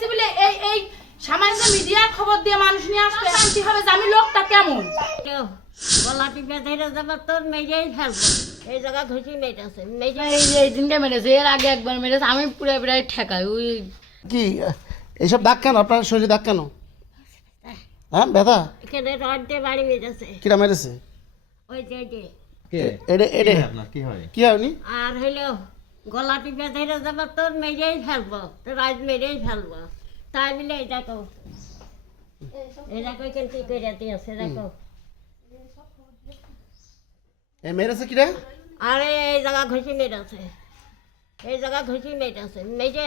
মারিছি বলে এই এই সামান্য মিডিয়ার খবর দিয়ে মানুষ নিয়ে আসবে শান্তি হবে যে আমি লোকটা কেমন? গলা টিপে ধরে যাবার তোর মেয়েই ফেলব এই জায়গা ঘুষি মেয়েটাছে এই এই দিনটা মেরেছে এর আগে একবার মেরেছে আমি পুরো প্রায় ঠেকাই ওই কি এইসব দাগ কেন? আপনার শরীরে দাগ কেন? হ্যাঁ ব্যথা? এখানে রড দিয়ে বাড়ি মেরেছে। কিরা মেরেছে? ওই যে যে। কে? এডে এডে। আপনার? কি হয়? কি হয় উনি? আর হইল গলা টিপে ধরে যাবার তোর মেয়েই ফেলব তোর আজ মেরেই ফেলব। তাই বলে এই দেখো। এই দেখো এখান কি করে দিয়েছে দেখো। এ মেরেছে কিরা? আরে এই জায়গা ঘুষি মেরেছে। এই জায়গা ঘুষি মেরেছে। মেজে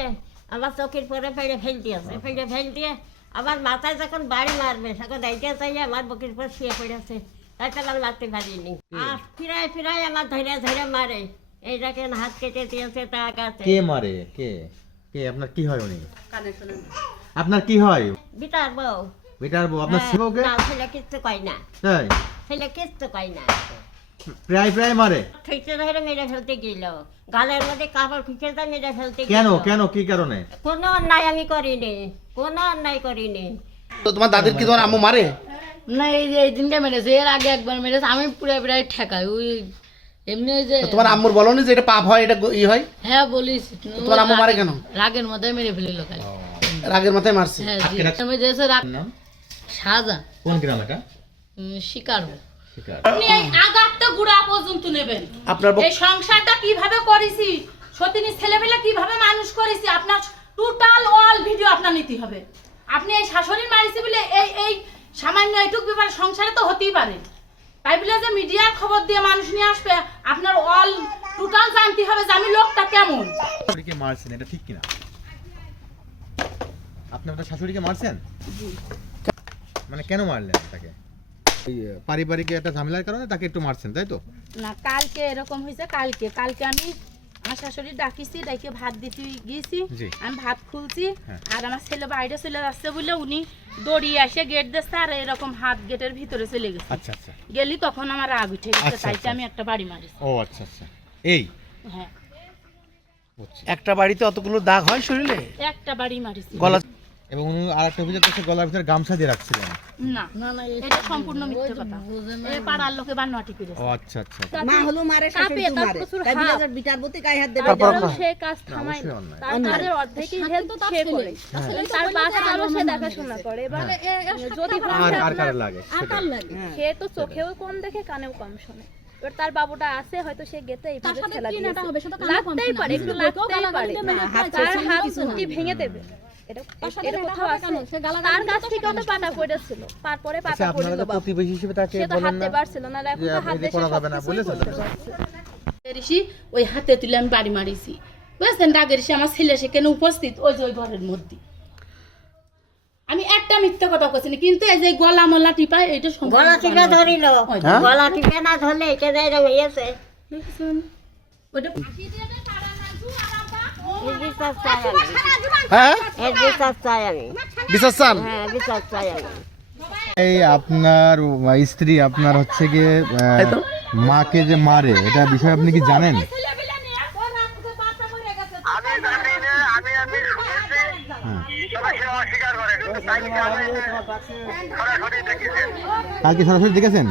আমার চোখের পরে ফেলে ফেল দিয়েছে ফেলে ফেল দিয়ে আমার মাথায় যখন বাড়ি মারবে তখন এইটা চাই আমার বুকের পর শুয়ে পড়েছে। তাই আমি মারতে পারিনি। আর ফিরাই ফিরাই আমার ধরে ধরে মারে। এই দেখেন হাত কেটে দিয়েছে তা গাছে কে মারে? কে? কে? আপনার কি হয় উনি? আপনার কি হয়? বিটার বউ। বেটার বউ আপনার হ্যাঁ, ছেলেকে না ছেলে কিচ্ছু কয় না। তাই? ছেলে কিচ্ছু কয় না। প্রায় প্রায় মারে। ঠিকতে ধরে মেরে ফেলতে গেল। গালের মধ্যে কাপড় খুঁজে দিয়ে মেরে ফেলতে কেন? কেন? কি কারণে? কোনো অন্যায় আমি করিনি। কোনো অন্যায় করিনি। তো তোমার দাদির কি তোমার আম্মু মারে? না এই যে এই দিনটা মেরেছে। এর আগে একবার মেরেছে। আমি পুরো প্রায় ঠেকাই। ওই এমনি ওই যে তোমার আম্মুর বলনি যে এটা পাপ হয় এটা ই হয়? হ্যাঁ বলিস। তোমার আম্মু মারে কেন? রাগের মধ্যে মেরে ফেলিল খালি। রাগের মাথায় মারছে? হ্যাঁ আমি যেছে রাগ নাম? সাজা। কোন গ্রাম এটা শিকার। আপনি এই আগারটা গুড়া পর্যন্ত নেবেন। আপনার এই সংসারটা কীভাবে করেছি সতীনী ছেলেবেলা কীভাবে মানুষ করেছি আপনার টোটাল অল ভিডিও আপনার নিতে হবে। আপনি এই শাশুড়ির মারিছি বলে এই এই সামান্য এইটুক ব্যাপার সংসারে তো হতেই পারে। তাই বলে যে মিডিয়ার খবর দিয়ে মানুষ নিয়ে আসবে আপনার অল টোটাল জানতে হবে যে আমি লোকটা কেমন। শাশুড়িকে মারছেন এটা ঠিক কিনা? আপনি আপনার শাশুড়িকে মারছেন? মানে কেন মারলেন তাকে? পারিবারিক একটা ঝামেলার কারণে তাকে একটু মারছেন তাই তো? না কালকে এরকম হয়েছে কালকে। কালকে আমি আমার শাশুড়ি ডাকিছি ডাকে ভাত দিতে গিয়েছি আমি ভাত খুলছি হ্যাঁ। আর আমার ছেলে বাইরে চলে যাচ্ছে বলে উনি দড়িয়ে এসে গেট দিচ্ছে আর এরকম হাত গেটের ভিতরে চলে গেছে। আচ্ছা আচ্ছা। গেলি তখন আমার রাগ উঠে গেছে তাই তাইতে আচ্ছা। আমি একটা বাড়ি মারি ও আচ্ছা আচ্ছা। এই? হ্যাঁ। একটা বাড়িতে অতগুলো দাগ হয় শরীরে? একটা বাড়ি মারিছি। গলা এবং উনি আর একটা অভিযোগ করছে গলার ভিতরে গামছা দিয়ে রাখছিলেন। না না না এটা সম্পূর্ণ মিথ্যে কথা। এ পাড়ার লোকে বান্নাটি করেছে। ও আচ্ছা আচ্ছা। মা হলো মারে শাশুড়ি তো মারে। তাই বিলাসের বিটার প্রতি গায়ে হাত দেবে। তারপরেও সে কাজ থামায় অন্যায়। তাদের অর্ধেকই হেল্প সে করে। তার বাচ্চারও সে দেখাশোনা করে। এবার যদি আর আর কারে লাগে সেটাই। সে তো চোখেও কম দেখে কানেও কম শোনে। এবার তার বাবুটা আছে হয়তো সে গেতে এইভাবে খেলা দিয়েছে লাগতেই পারে একটু লাগতেই পারে। তার হাত ভেঙে দেবে। এটা এটা কোথাও আছে? তার কাছ থেকে তো পাটা পড়েছিল। তারপরে আচ্ছা পাটা আপনারা প্রতিবেশী হিসেবে তাকে বলেন না। দিতে পারছিল না এখন তো হাত করা যাবে না, সবকিছুই বলেছেন? করতে পারছে। ঋষি ওই হাতে তুলে আমি বাড়ি মারিছি। বুঝছেন? ডাকের ঋষি আমার ছেলে সেখানে উপস্থিত? ওই যে ওই ঘরের মধ্যে। আমি একটা মিথ্যা কথা বলছি না, কিন্তু এই যে গলা মলা টিপা এটা সম্পূর্ণ গলা টিপে ধরিল। হ্যাঁ? গলা টিপে না ধরলে এটা দেয় হয়েছে ওটা চাই আমি হ্যাঁ বিশ্বাস চান হ্যাঁ এই আপনার স্ত্রী আপনার হচ্ছে গিয়ে। মাকে যে মারে এটা বিষয়ে আপনি কি জানেন? কালকে সরাসরি দেখেছেন?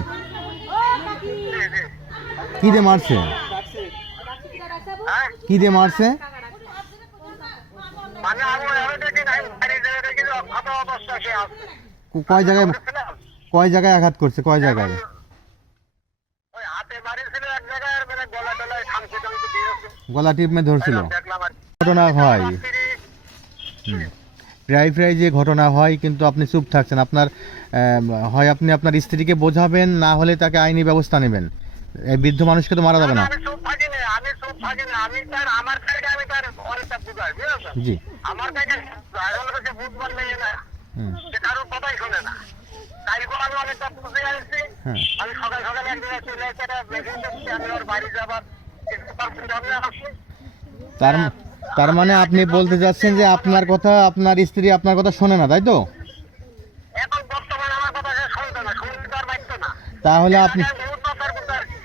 কি দিয়ে মারছে? কি দিয়ে মারছে কয় জায়গায় কয় জায়গায় আঘাত করছে কয় জায়গায়? গলা টিপ মে ধরছিল। ঘটনা হয়। প্রায় প্রায় যে ঘটনা হয় কিন্তু আপনি চুপ থাকছেন। আপনার হয় আপনি আপনার স্ত্রীকে বোঝাবেন না হলে তাকে আইনি ব্যবস্থা নেবেন। বৃদ্ধ মানুষকে তো মারা যাবে না। জি। আমার থেকে বুঝবার নেই না সে কারোর কথাই শোনে না। তাই আমি অনেকটা বুঝে আসছি। হ্যাঁ। আমি সকাল সকাল এক জায়গায় চলে এসে একটা মেশিন দেখছি আমি ওর বাড়ি যাবার চেষ্টা করছি আমি আসছি তার তার মানে আপনি বলতে যাচ্ছেন যে আপনার কথা আপনার স্ত্রী আপনার কথা শোনে না তাই তো? এখন বর্তমানে আমার কথা শুনতো না শুনতে বাধ্য না। তাহলে আপনি